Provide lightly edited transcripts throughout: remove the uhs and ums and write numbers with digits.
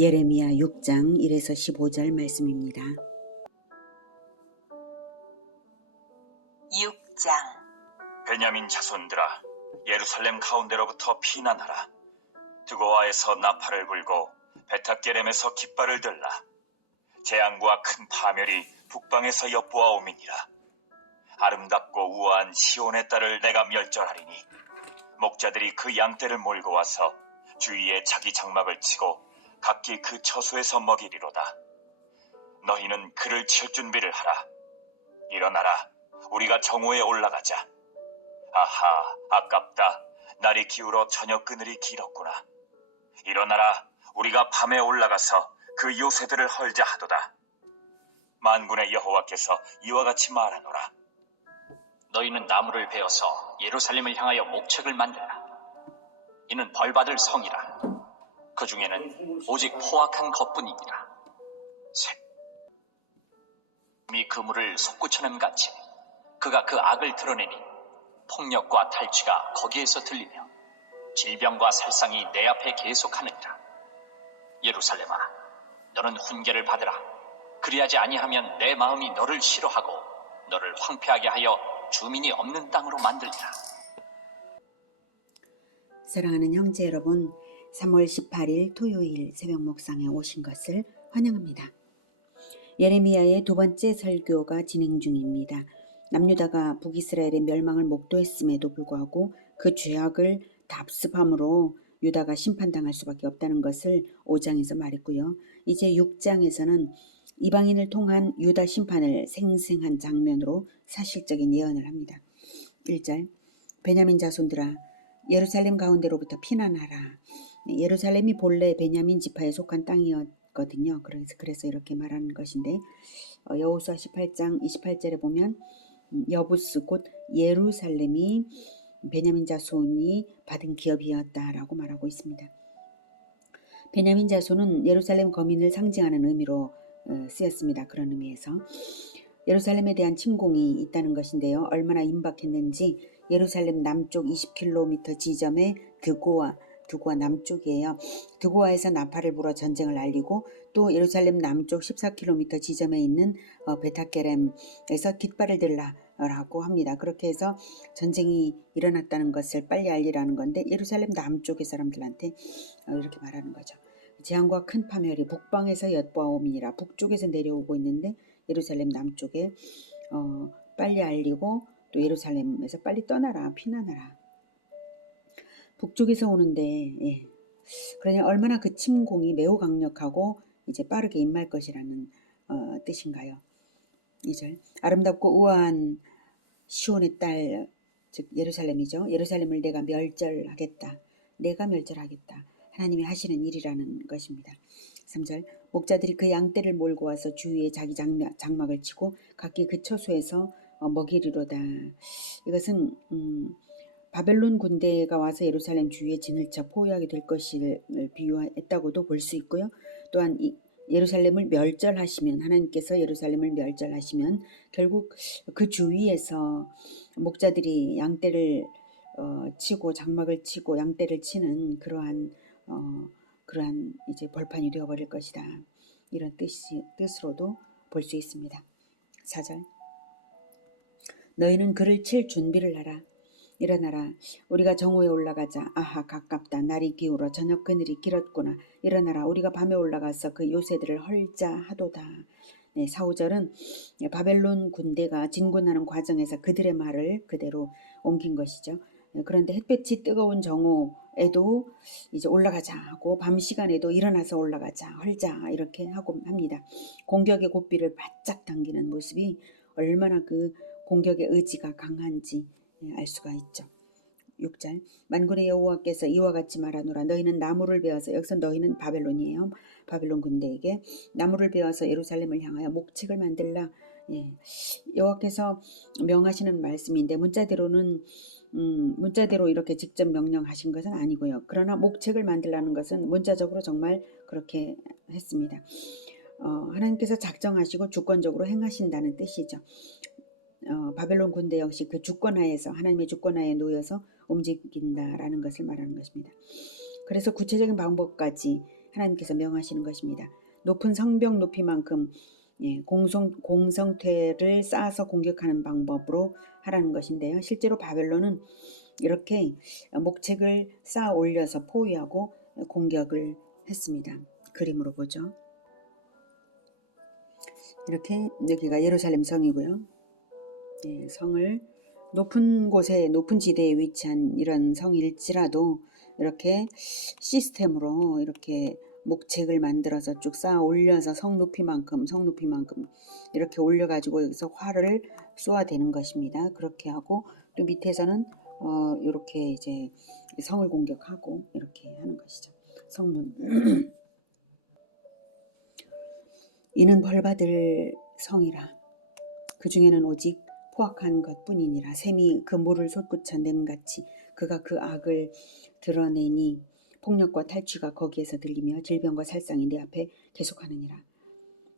예레미야 6장 1에서 15절 말씀입니다. 6장. 베냐민 자손들아, 예루살렘 가운데로부터 피난하라. 드고아에서 나팔을 불고 베타게렘에서 깃발을 들라. 재앙과 큰 파멸이 북방에서 엿보아오미니라. 아름답고 우아한 시온의 딸을 내가 멸절하리니 목자들이 그 양떼를 몰고 와서 주위에 자기 장막을 치고 각기 그 처소에서 먹이리로다. 너희는 그를 칠 준비를 하라. 일어나라, 우리가 정오에 올라가자. 아하, 아깝다. 날이 기울어 저녁 그늘이 길었구나. 일어나라, 우리가 밤에 올라가서 그 요새들을 헐자 하도다. 만군의 여호와께서 이와 같이 말하노라. 너희는 나무를 베어서 예루살렘을 향하여 목책을 만들라. 이는 벌받을 성이라. 그 중에는 오직 포악한 것뿐이니라. 이 그물을 솟구쳐는 같이 그가 그 악을 드러내니 폭력과 탈취가 거기에서 들리며 질병과 살상이 내 앞에 계속하느니라. 예루살렘아, 너는 훈계를 받으라. 그리하지 아니하면 내 마음이 너를 싫어하고 너를 황폐하게 하여 주민이 없는 땅으로 만들리라. 사랑하는 형제 여러분, 3월 18일 토요일 새벽 목상에 오신 것을 환영합니다. 예레미야의 두 번째 설교가 진행 중입니다. 남유다가 북이스라엘의 멸망을 목도했음에도 불구하고 그 죄악을 답습함으로 유다가 심판당할 수밖에 없다는 것을 5장에서 말했고요. 이제 6장에서는 이방인을 통한 유다 심판을 생생한 장면으로 사실적인 예언을 합니다. 1절, 베냐민 자손들아, 예루살렘 가운데로부터 피난하라. 예루살렘이 본래 베냐민 지파에 속한 땅이었거든요. 그래서 이렇게 말하는 것인데, 여호수아 18장 28절에 보면 여부스 곧 예루살렘이 베냐민 자손이 받은 기업이었다라고 말하고 있습니다. 베냐민 자손은 예루살렘 거민을 상징하는 의미로 쓰였습니다. 그런 의미에서 예루살렘에 대한 침공이 있다는 것인데요. 얼마나 임박했는지 예루살렘 남쪽 20km 지점에 드고아 남쪽이에요. 드고아에서 나팔을 불어 전쟁을 알리고 또 예루살렘 남쪽 14km 지점에 있는 베타게렘에서 깃발을 들라라고 합니다. 그렇게 해서 전쟁이 일어났다는 것을 빨리 알리라는 건데 예루살렘 남쪽의 사람들한테 이렇게 말하는 거죠. 재앙과 큰 파멸이 북방에서 엿보아오미니라. 북쪽에서 내려오고 있는데 예루살렘 남쪽에 빨리 알리고 또 예루살렘에서 빨리 떠나라, 피난하라. 북쪽에서 오는데 그러니 얼마나 그 침공이 매우 강력하고 이제 빠르게 임할 것이라는 뜻인가요? 2절, 아름답고 우아한 시온의 딸, 즉 예루살렘이죠. 예루살렘을 내가 멸절하겠다. 하나님이 하시는 일이라는 것입니다. 3절, 목자들이 그 양떼를 몰고 와서 주위에 자기 장막을 치고 각기 그 처소에서 먹이리로다. 이것은 바벨론 군대가 와서 예루살렘 주위에 진을 쳐 포위하게 될 것을 비유했다고도 볼 수 있고요. 또한 예루살렘을 멸절하시면, 하나님께서 예루살렘을 멸절하시면 결국 그 주위에서 목자들이 양떼를 치고 장막을 치고 양떼를 치는 그러한 이제 벌판이 되어버릴 것이다. 이런 뜻으로도 볼 수 있습니다. 4절, 너희는 그를 칠 준비를 하라. 일어나라, 우리가 정오에 올라가자. 아하, 가깝다. 날이 기울어 저녁 그늘이 길었구나. 일어나라, 우리가 밤에 올라가서 그 요새들을 헐자 하도다. 4, 5절은 바벨론 군대가 진군하는 과정에서 그들의 말을 그대로 옮긴 것이죠. 그런데 햇볕이 뜨거운 정오에도 이제 올라가자 하고 밤 시간에도 일어나서 올라가자, 헐자 이렇게 하고 합니다. 공격의 고삐를 바짝 당기는 모습이 얼마나 그 공격의 의지가 강한지 알 수가 있죠. 6절, 만군의 여호와께서 이와 같이 말하노라. 너희는 나무를 베어서, 여기서 너희는 바벨론이에요. 바벨론 군대에게 나무를 베어서 예루살렘을 향하여 목책을 만들라. 여호와께서 명하시는 말씀인데 문자대로 이렇게 직접 명령하신 것은 아니고요. 그러나 목책을 만들라는 것은 문자적으로 정말 그렇게 했습니다. 하나님께서 작정하시고 주권적으로 행하신다는 뜻이죠. 바벨론 군대 역시 그 주권하에서, 하나님의 주권하에 놓여서 움직인다라는 것을 말하는 것입니다. 그래서 구체적인 방법까지 하나님께서 명하시는 것입니다. 높은 성벽 높이만큼 공성퇴를 쌓아서 공격하는 방법으로 하라는 것인데요. 실제로 바벨론은 이렇게 목책을 쌓아 올려서 포위하고 공격을 했습니다. 그림으로 보죠. 이렇게 여기가 예루살렘 성이고요. 성을 높은 곳에 높은 지대에 위치한 이런 성일지라도 이렇게 시스템으로 이렇게 목책을 만들어서 쭉 쌓아 올려서 성 높이만큼 이렇게 올려가지고 여기서 활을 쏘아대는 것입니다. 그렇게 하고 또 밑에서는 이렇게 이제 성을 공격하고 이렇게 하는 것이죠. 성문. 이는 벌받을 성이라. 그 중에는 오직 포악한 것뿐이니라. 샘이 그 물을 솟구쳐 냄같이 그가 그 악을 드러내니 폭력과 탈취가 거기에서 들리며 질병과 살상이 내 앞에 계속하느니라.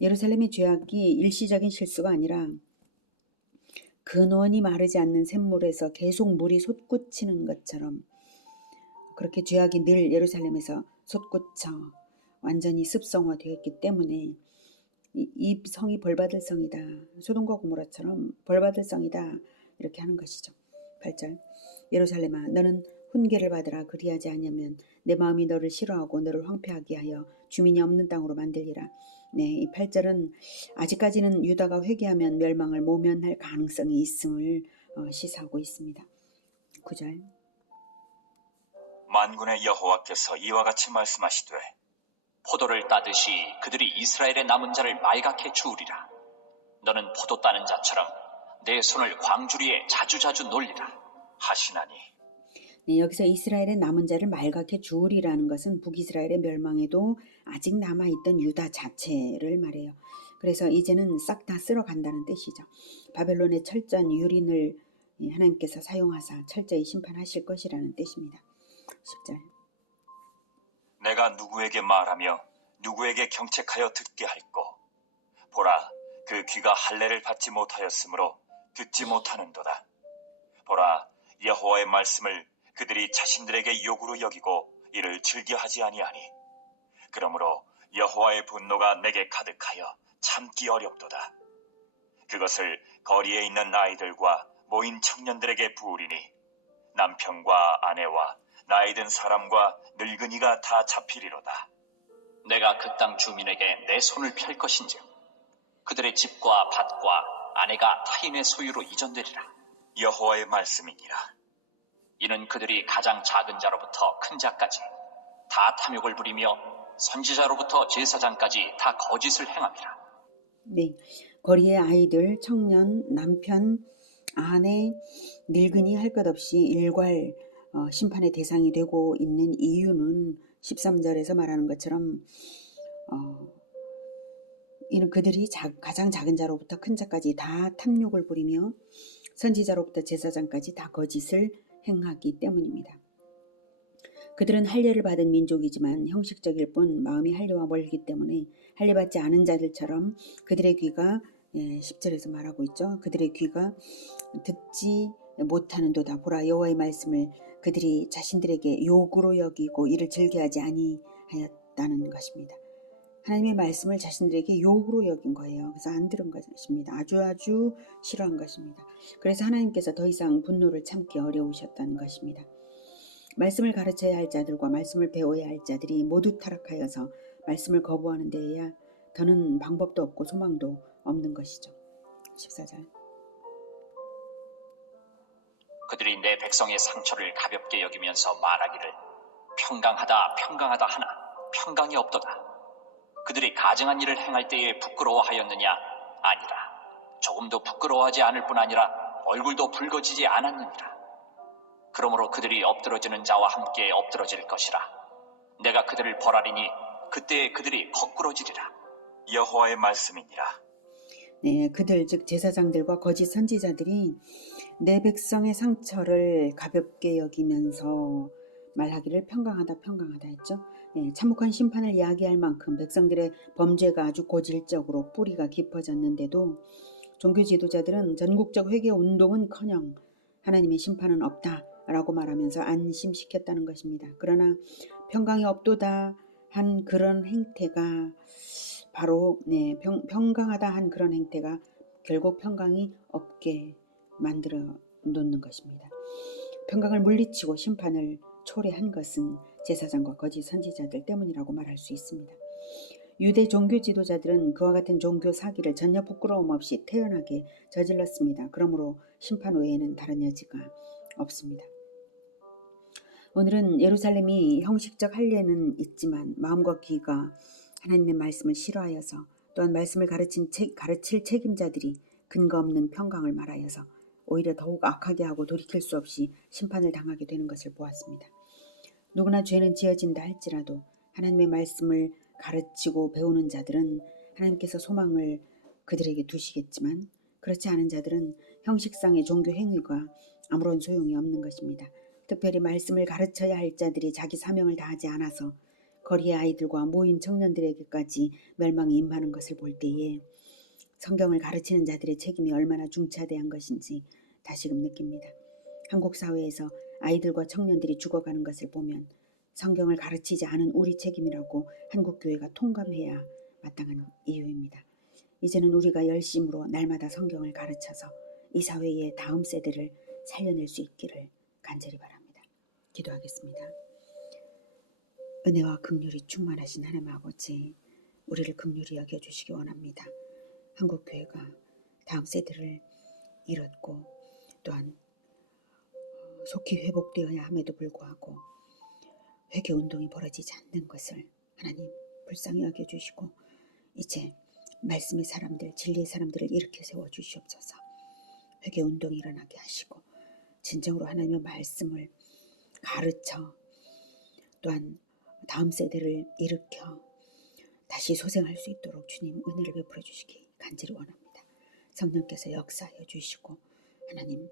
예루살렘의 죄악이 일시적인 실수가 아니라 근원이 마르지 않는 샘물에서 계속 물이 솟구치는 것처럼 그렇게 죄악이 늘 예루살렘에서 솟구쳐 완전히 습성화되었기 때문에 이 성이 벌받을 성이다. 소돔과 고모라처럼 벌받을 성이다. 이렇게 하는 것이죠. 8절. 예루살렘아 너는 훈계를 받으라. 그리하지 않으면 내 마음이 너를 싫어하고 너를 황폐하게 하여 주민이 없는 땅으로 만들리라. 이 8절은 아직까지는 유다가 회개하면 멸망을 모면할 가능성이 있음을 시사하고 있습니다. 9절. 만군의 여호와께서 이와 같이 말씀하시되 포도를 따듯이 그들이 이스라엘의 남은 자를 말갛게 주우리라. 너는 포도 따는 자처럼 내 손을 광주리에 자주자주 놀리라 하시나니. 여기서 이스라엘의 남은 자를 말갛게 주우리라는 것은 북이스라엘의 멸망에도 아직 남아있던 유다 자체를 말해요. 그래서 이제는 싹 다 쓸어간다는 뜻이죠. 바벨론의 철저한 유린을 하나님께서 사용하사 철저히 심판하실 것이라는 뜻입니다. 10절. 내가 누구에게 말하며 누구에게 경책하여 듣게 할꼬. 보라, 그 귀가 할례를 받지 못하였으므로 듣지 못하는도다. 보라, 여호와의 말씀을 그들이 자신들에게 욕으로 여기고 이를 즐겨하지 아니하니. 그러므로 여호와의 분노가 내게 가득하여 참기 어렵도다. 그것을 거리에 있는 아이들과 모인 청년들에게 부으리니 남편과 아내와 나이 든 사람과 늙은이가 다 잡히리로다. 내가 그 땅 주민에게 내 손을 펼 것인즉 그들의 집과 밭과 아내가 타인의 소유로 이전되리라. 여호와의 말씀이니라. 이는 그들이 가장 작은 자로부터 큰 자까지 다 탐욕을 부리며 선지자로부터 제사장까지 다 거짓을 행함이라. 네, 거리의 아이들, 청년, 남편, 아내, 늙은이 할 것 없이 일괄 심판의 대상이 되고 있는 이유는 13절에서 말하는 것처럼 이는 그들이 가장 작은 자로부터 큰 자까지 다 탐욕을 부리며 선지자로부터 제사장까지 다 거짓을 행하기 때문입니다. 그들은 할례를 받은 민족이지만 형식적일 뿐 마음이 할례와 멀기 때문에 할례받지 않은 자들처럼 그들의 귀가 10절에서 말하고 있죠. 그들의 귀가 듣지 못하는도다. 보라, 여호와의 말씀을 그들이 자신들에게 욕으로 여기고 이를 즐겨하지 아니하였다는 것입니다. 하나님의 말씀을 자신들에게 욕으로 여긴 거예요. 그래서 안 들은 것입니다. 아주 싫어한 것입니다. 그래서 하나님께서 더 이상 분노를 참기 어려우셨다는 것입니다. 말씀을 가르쳐야 할 자들과 말씀을 배워야 할 자들이 모두 타락하여서 말씀을 거부하는 데에야 더는 방법도 없고 소망도 없는 것이죠. 14절. 그들이 내 백성의 상처를 가볍게 여기면서 말하기를 평강하다 하나 평강이 없도다. 그들이 가증한 일을 행할 때에 부끄러워하였느냐? 아니라. 조금도 부끄러워하지 않을 뿐 아니라 얼굴도 붉어지지 않았느니라. 그러므로 그들이 엎드러지는 자와 함께 엎드러질 것이라. 내가 그들을 벌하리니 그때에 그들이 거꾸러지리라. 여호와의 말씀이니라. 네, 그들 즉 제사장들과 거짓 선지자들이 내 백성의 상처를 가볍게 여기면서 말하기를 평강하다 했죠. 참혹한 심판을 이야기할 만큼 백성들의 범죄가 아주 고질적으로 뿌리가 깊어졌는데도 종교 지도자들은 전국적 회개 운동은커녕 하나님의 심판은 없다라고 말하면서 안심시켰다는 것입니다. 그러나 평강이 없도다 한 그런 행태가 바로 평강하다 한 그런 행태가 결국 평강이 없게 만들어 놓는 것입니다. 평강을 물리치고 심판을 초래한 것은 제사장과 거짓 선지자들 때문이라고 말할 수 있습니다. 유대 종교 지도자들은 그와 같은 종교 사기를 전혀 부끄러움 없이 태연하게 저질렀습니다. 그러므로 심판 외에는 다른 여지가 없습니다. 오늘은 예루살렘이 형식적 할례는 있지만 마음과 귀가 하나님의 말씀을 싫어하여서 또한 말씀을 가르칠 책임자들이 근거 없는 평강을 말하여서 오히려 더욱 악하게 하고 돌이킬 수 없이 심판을 당하게 되는 것을 보았습니다. 누구나 죄는 지어진다 할지라도 하나님의 말씀을 가르치고 배우는 자들은 하나님께서 소망을 그들에게 두시겠지만 그렇지 않은 자들은 형식상의 종교 행위가 아무런 소용이 없는 것입니다. 특별히 말씀을 가르쳐야 할 자들이 자기 사명을 다하지 않아서 거리의 아이들과 모인 청년들에게까지 멸망이 임하는 것을 볼 때에 성경을 가르치는 자들의 책임이 얼마나 중차대한 것인지 다시금 느낍니다. 한국 사회에서 아이들과 청년들이 죽어가는 것을 보면 성경을 가르치지 않은 우리 책임이라고 한국교회가 통감해야 마땅한 이유입니다. 이제는 우리가 열심으로 날마다 성경을 가르쳐서 이 사회의 다음 세대를 살려낼 수 있기를 간절히 바랍니다. 기도하겠습니다. 은혜와 긍휼이 충만하신 하나님 아버지, 우리를 긍휼히 여겨주시기 원합니다. 한국교회가 다음 세대를 잃었고 또한 속히 회복되어야 함에도 불구하고 회개운동이 벌어지지 않는 것을 하나님 불쌍히 여겨주시고 이제 말씀의 사람들, 진리의 사람들을 일으켜 세워주시옵소서. 회개운동이 일어나게 하시고 진정으로 하나님의 말씀을 가르쳐 또한 다음 세대를 일으켜 다시 소생할 수 있도록 주님 은혜를 베풀어 주시기 간절히 원합니다. 성령께서 역사하여 주시고 하나님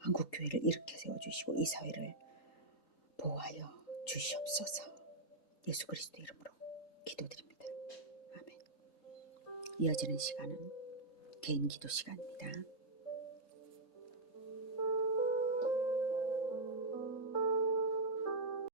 한국교회를 일으켜 세워주시고 이 사회를 보호하여 주시옵소서. 예수 그리스도 이름으로 기도드립니다. 아멘. 이어지는 시간은 개인 기도 시간입니다.